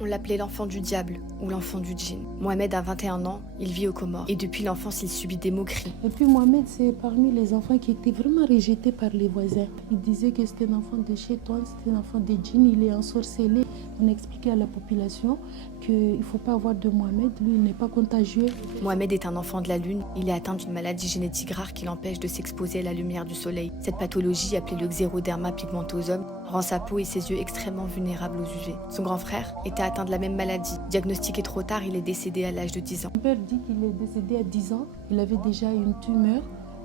On l'appelait l'enfant du diable ou l'enfant du djinn. Mohamed a 21 ans, il vit aux Comores et depuis l'enfance il subit des moqueries. Et puis Mohamed, c'est parmi les enfants qui étaient vraiment rejetés par les voisins. Ils disaient que c'était un enfant de chétan, c'était un enfant de djinn, il est ensorcelé. On expliquait à la population qu'il ne faut pas avoir de Mohamed, lui il n'est pas contagieux. Mohamed est un enfant de la lune, il est atteint d'une maladie génétique rare qui l'empêche de s'exposer à la lumière du soleil. Cette pathologie, appelée le xéroderma pigmentosum, rend sa peau et ses yeux extrêmement vulnérables aux UV. Son grand frère était atteint de la même maladie. Diagnostiqué trop tard, il est décédé à l'âge de 10 ans. Mon père dit qu'il est décédé à 10 ans, il avait déjà une tumeur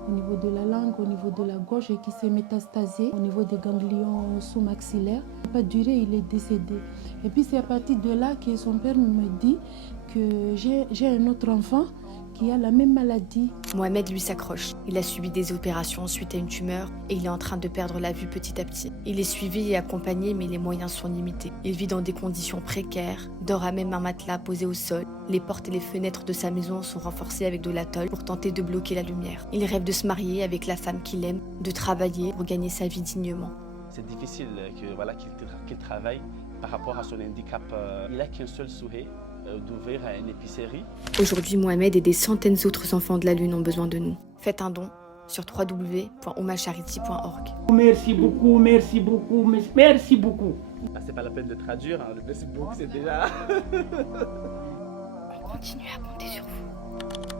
au niveau de la langue, au niveau de la gorge et qui s'est métastasée au niveau des ganglions sous-maxillaires. Pas duré, il est décédé. Et puis c'est à partir de là que son père me dit que j'ai un autre enfant qui a la même maladie. Mohamed lui s'accroche. Il a subi des opérations suite à une tumeur et il est en train de perdre la vue petit à petit. Il est suivi et accompagné mais les moyens sont limités. Il vit dans des conditions précaires, dort à même un matelas posé au sol. Les portes et les fenêtres de sa maison sont renforcées avec de la tôle pour tenter de bloquer la lumière. Il rêve de se marier avec la femme qu'il aime, de travailler pour gagner sa vie dignement. C'est difficile qu'il travaille par rapport à son handicap. Il n'a qu'un seul souhait, d'ouvrir une épicerie. Aujourd'hui, Mohamed et des centaines d'autres enfants de la Lune ont besoin de nous. Faites un don sur www.omacharity.org. Merci beaucoup, merci beaucoup, merci beaucoup. Ah, c'est pas la peine de traduire, hein. Le Facebook c'est déjà... On continue à compter sur vous.